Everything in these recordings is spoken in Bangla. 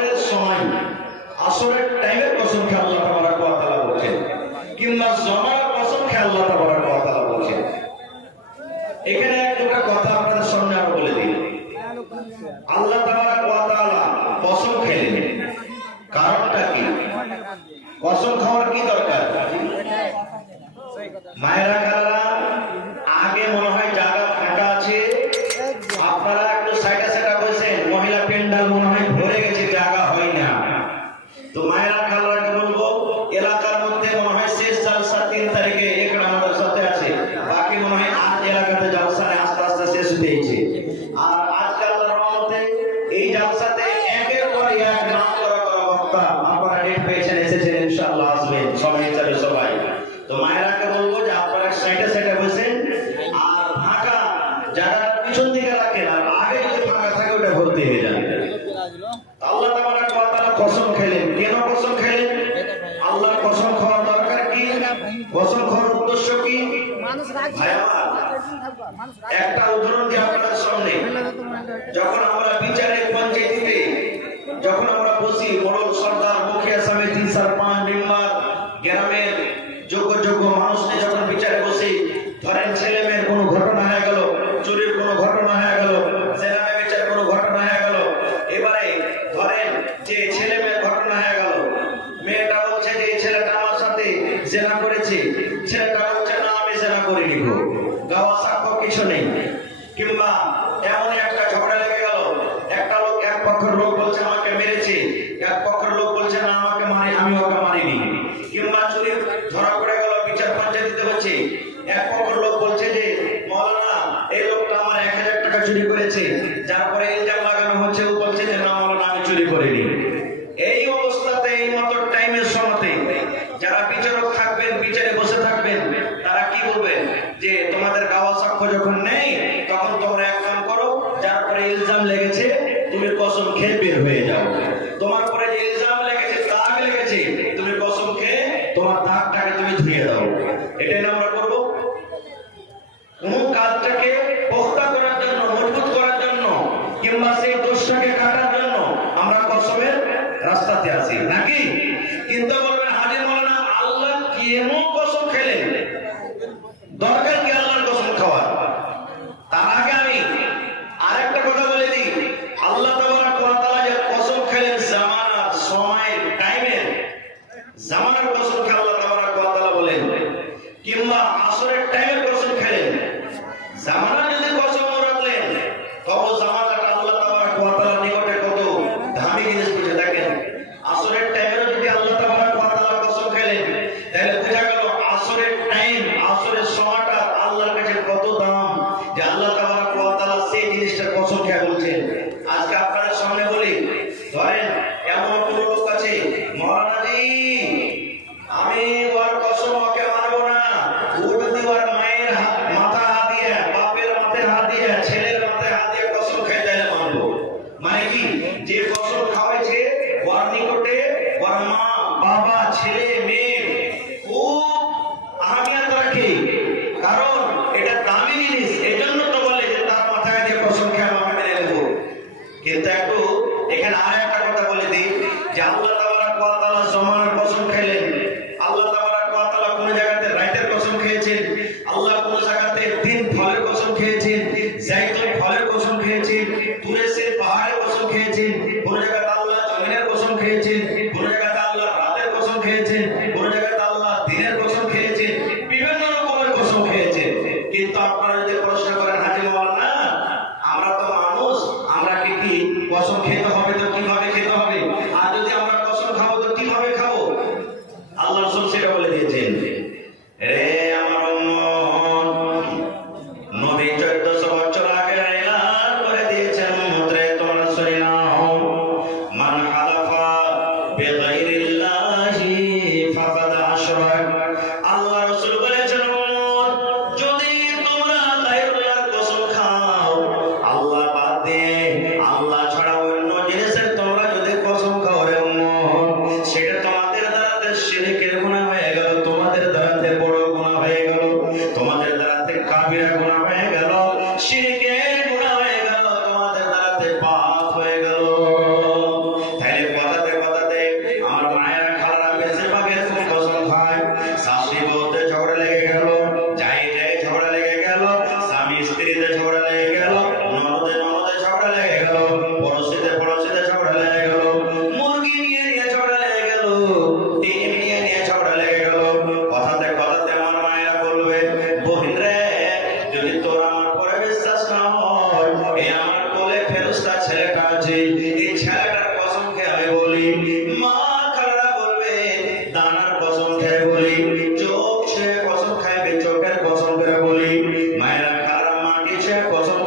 আসরের সময়, আসরের টাইমের বলছেন, কিংবা জমার বলছেন। এখানে এক কথা আপনাদের সামনে আরও বলে দিই। আল্লাহ তাবারাক ওয়া কসম খেলেন। কারণটা কি? কসম খাওয়ার কি দরকার? মায়েরা de বড় সর্দার মুখিয়া সমিতি সরপান মেম্বার গ্রামের যোগ্য যোগ্য মানুষকে যখন বিচার বসে ধরেন ছেলে মেয়ের কোনো ঘটনা হয়ে গেল, চুরির কোনো ঘটনা হয়ে গেল সেনামে বিচার কোনো ঘটনা হয়ে গেল, এবারে ধরেন যে ছেলে মেয়ের ঘটনা হয়ে গেল, মেয়েটা বলছে যে ছেলেটা আমার সাথে জেনা করেছে করেছে, যার পরে ইলজাম লাগানো হচ্ছে, ও বলছে যে, না মানে আমি চুরি করিনি। এই অবস্থাতে এই মত টাইমের সমতে যারা বিচারক থাকবেন, বিচারে বসে থাকবেন, তারা কি বলবেন যে, তোমাদের গাওয়া সাক্ষ্য যখন নেই, তখন তোমরা এক কাম করো, যার পরে ইলজাম লেগেছে, তুমি কসম খেয়ে বের হয়ে যাও। তোমার আছি, নাকি? কিন্তু বলবেন মৌলানা, আল্লাহ কসম খেলে? দরকার কি আল্লাহর কসম তার আগে আমি আরেকটা কথা বলে দিই। আল্লাহ জামানার সময়ের জামানার কসম খেলে বলেন, কিংবা আসরের টাইমের কসম খেলেন, জামানার Dear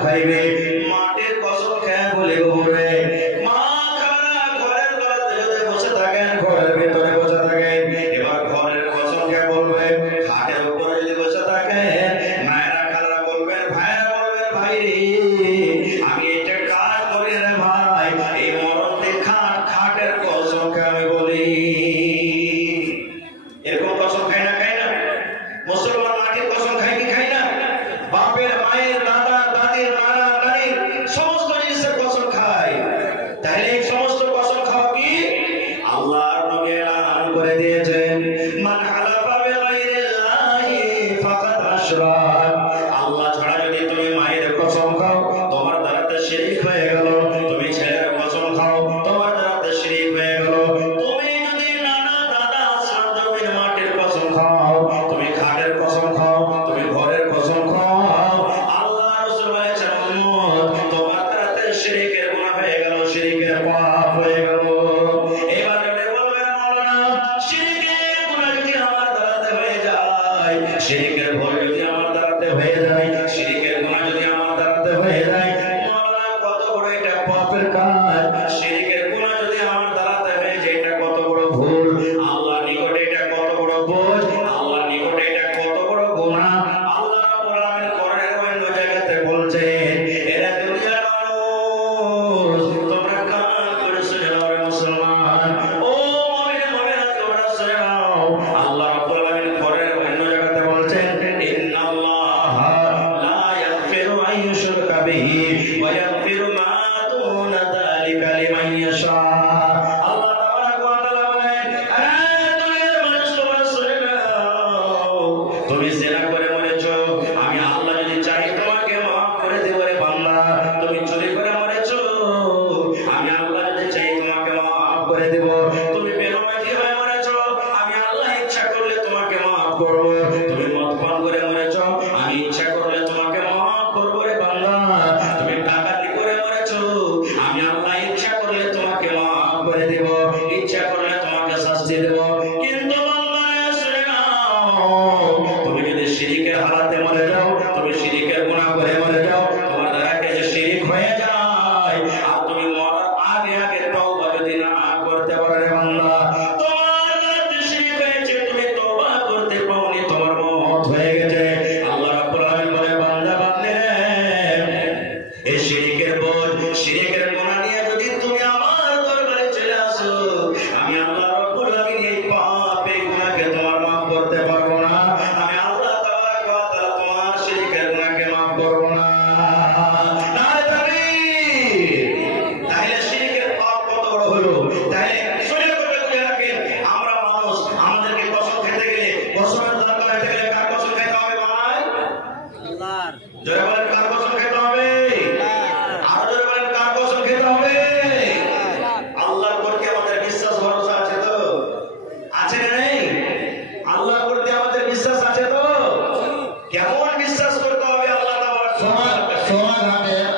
highway নিয়ে যান মান আলা Comencé la સમાજ સમાજ આપે